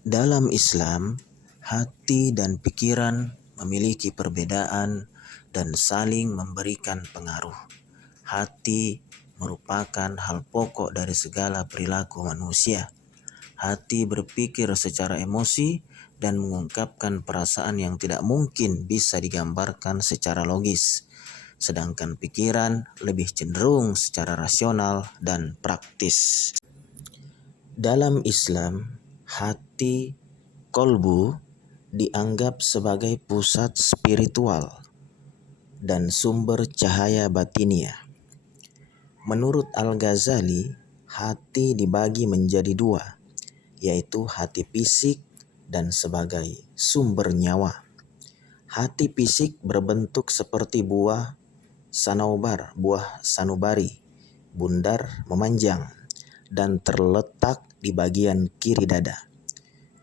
Dalam Islam, hati dan pikiran memiliki perbedaan dan saling memberikan pengaruh. Hati merupakan hal pokok dari segala perilaku manusia. Hati berpikir secara emosi dan mengungkapkan perasaan yang tidak mungkin bisa digambarkan secara logis. Sedangkan pikiran lebih cenderung secara rasional dan praktis. Dalam Islam, hati kolbu dianggap sebagai pusat spiritual dan sumber cahaya batinia. Menurut Al-Ghazali, hati dibagi menjadi dua, yaitu hati fisik dan sebagai sumber nyawa. Hati fisik berbentuk seperti buah sanubari, bundar memanjang, dan terletak di bagian kiri dada.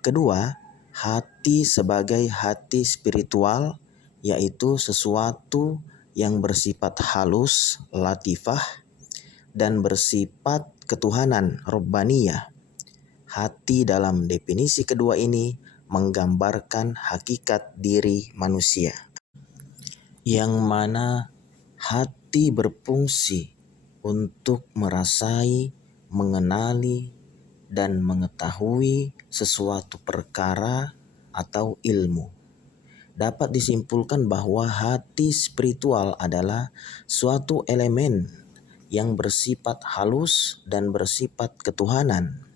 Kedua, hati sebagai hati spiritual, yaitu sesuatu yang bersifat halus, latifah, dan bersifat ketuhanan robbaniyah. Hati dalam definisi kedua ini menggambarkan hakikat diri manusia, yang mana hati berfungsi untuk merasai, mengenali, dan mengetahui sesuatu perkara atau ilmu. Dapat disimpulkan bahwa hati spiritual adalah suatu elemen yang bersifat halus dan bersifat ketuhanan,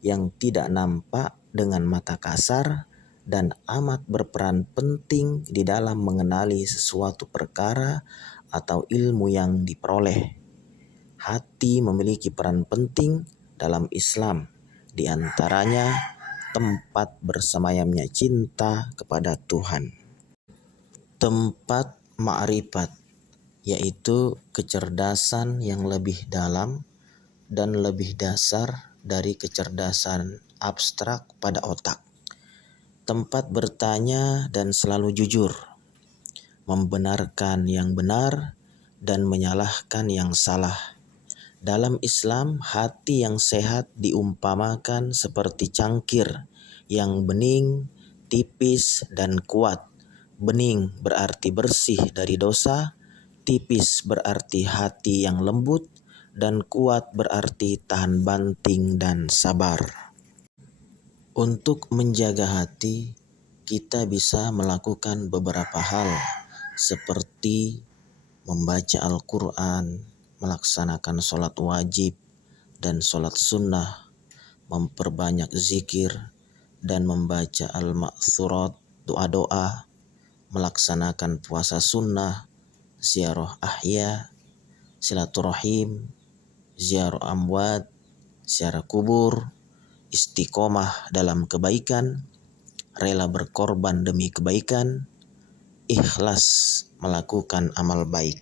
yang tidak nampak dengan mata kasar dan amat berperan penting di dalam mengenali sesuatu perkara atau ilmu yang diperoleh. Hati memiliki peran penting dalam Islam, di antaranya tempat bersemayamnya cinta kepada Tuhan. Tempat ma'rifat, yaitu kecerdasan yang lebih dalam dan lebih dasar dari kecerdasan abstrak pada otak. Tempat bertanya dan selalu jujur, membenarkan yang benar dan menyalahkan yang salah. Dalam Islam, hati yang sehat diumpamakan seperti cangkir yang bening, tipis, dan kuat. Bening berarti bersih dari dosa, tipis berarti hati yang lembut, dan kuat berarti tahan banting dan sabar. Untuk menjaga hati, kita bisa melakukan beberapa hal seperti membaca Al-Quran, melaksanakan sholat wajib dan sholat sunnah, memperbanyak zikir dan membaca al-ma'thurat, doa-doa, melaksanakan puasa sunnah, ziarah ahya, silaturahim, ziarah amwat, ziarah kubur, istiqomah dalam kebaikan, rela berkorban demi kebaikan, ikhlas melakukan amal baik.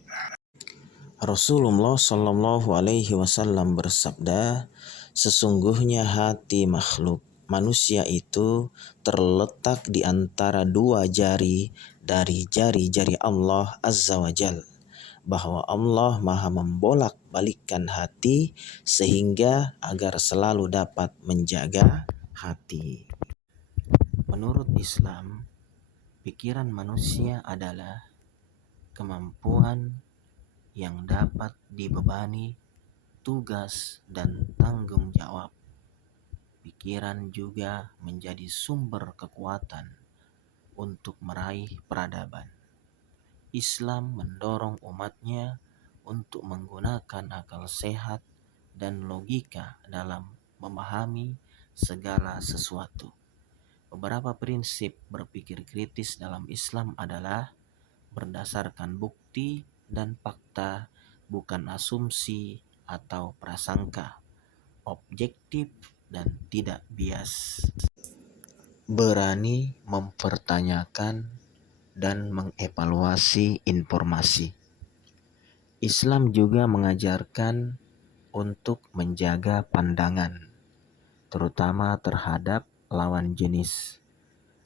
Rasulullah Shallallahu Alaihi Wasallam bersabda, sesungguhnya hati makhluk manusia itu terletak di antara dua jari dari jari-jari Allah Azza wa Jal, bahwa Allah maha membolak-balikkan hati sehingga agar selalu dapat menjaga hati. Menurut Islam, pikiran manusia adalah kemampuan yang dapat dibebani tugas dan tanggung jawab. Pikiran juga menjadi sumber kekuatan untuk meraih peradaban. Islam mendorong umatnya untuk menggunakan akal sehat dan logika dalam memahami segala sesuatu. Beberapa prinsip berpikir kritis dalam Islam adalah berdasarkan bukti dan fakta, bukan asumsi atau prasangka, objektif dan tidak bias, berani mempertanyakan dan mengevaluasi informasi. Islam juga mengajarkan untuk menjaga pandangan, terutama terhadap lawan jenis.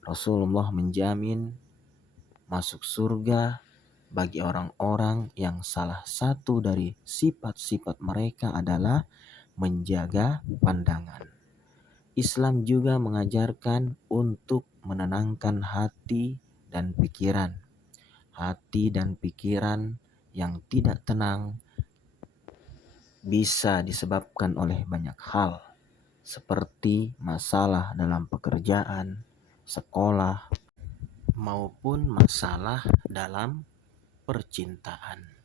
Rasulullah menjamin masuk surga bagi orang-orang yang salah satu dari sifat-sifat mereka adalah menjaga pandangan. Islam juga mengajarkan untuk menenangkan hati dan pikiran. Hati dan pikiran yang tidak tenang bisa disebabkan oleh banyak hal, seperti masalah dalam pekerjaan, sekolah, maupun masalah dalam percintaan.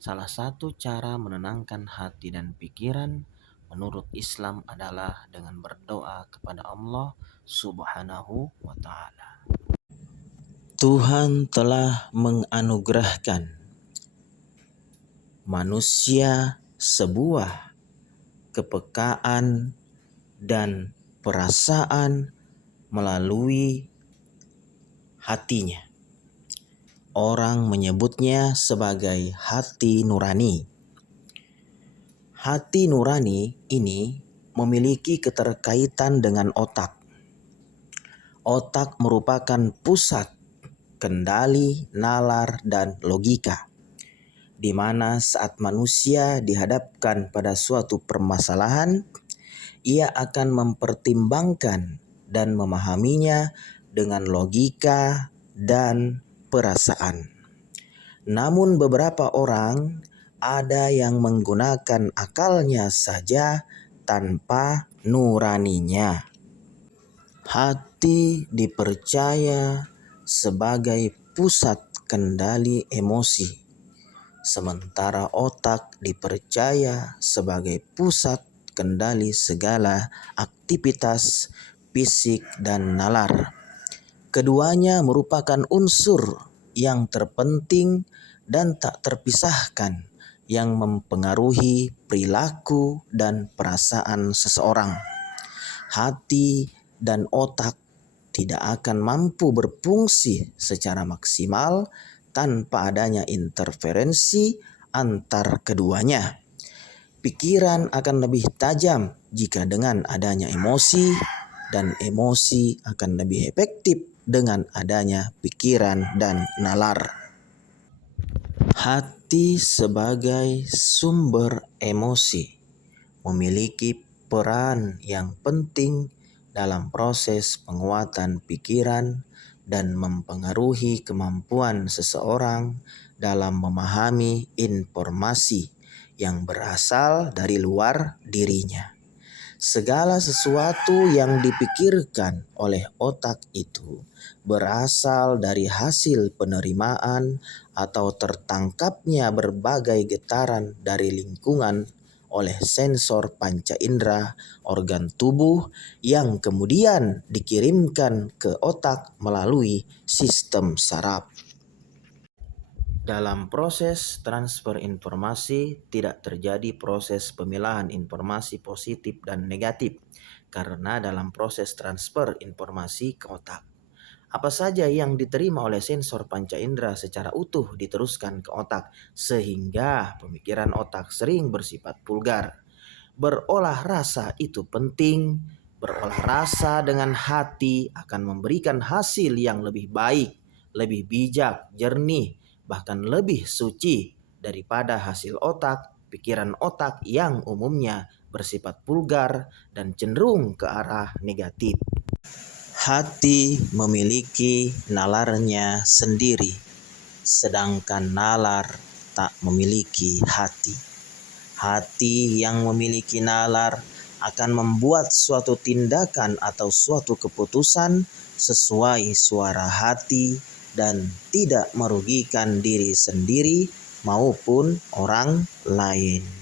Salah satu cara menenangkan hati dan pikiran menurut Islam adalah dengan berdoa kepada Allah Subhanahu wa Ta'ala. Tuhan telah menganugerahkan manusia sebuah kepekaan dan perasaan melalui hatinya. Orang menyebutnya sebagai hati nurani. Hati nurani ini memiliki keterkaitan dengan otak. Otak merupakan pusat kendali, nalar, dan logika, di mana saat manusia dihadapkan pada suatu permasalahan, ia akan mempertimbangkan dan memahaminya dengan logika dan perasaan. Namun beberapa orang ada yang menggunakan akalnya saja tanpa nuraninya. Hati dipercaya sebagai pusat kendali emosi, sementara otak dipercaya sebagai pusat kendali segala aktivitas fisik dan nalar. Keduanya merupakan unsur yang terpenting dan tak terpisahkan yang mempengaruhi perilaku dan perasaan seseorang. Hati dan otak tidak akan mampu berfungsi secara maksimal tanpa adanya interferensi antar keduanya. Pikiran akan lebih tajam jika dengan adanya emosi, dan emosi akan lebih efektif dengan adanya pikiran dan nalar. Hati sebagai sumber emosi memiliki peran yang penting dalam proses penguatan pikiran dan mempengaruhi kemampuan seseorang dalam memahami informasi yang berasal dari luar dirinya. Segala sesuatu yang dipikirkan oleh otak itu berasal dari hasil penerimaan atau tertangkapnya berbagai getaran dari lingkungan oleh sensor panca indera organ tubuh yang kemudian dikirimkan ke otak melalui sistem saraf. Dalam proses transfer informasi tidak terjadi proses pemilahan informasi positif dan negatif, karena dalam proses transfer informasi ke otak, apa saja yang diterima oleh sensor panca indera secara utuh diteruskan ke otak, sehingga pemikiran otak sering bersifat vulgar. Berolah rasa itu penting. Berolah rasa dengan hati akan memberikan hasil yang lebih baik, lebih bijak, jernih, bahkan lebih suci daripada hasil otak, pikiran otak yang umumnya bersifat vulgar dan cenderung ke arah negatif. Hati memiliki nalarnya sendiri, sedangkan nalar tak memiliki hati. Hati yang memiliki nalar akan membuat suatu tindakan atau suatu keputusan sesuai suara hati dan tidak merugikan diri sendiri maupun orang lain.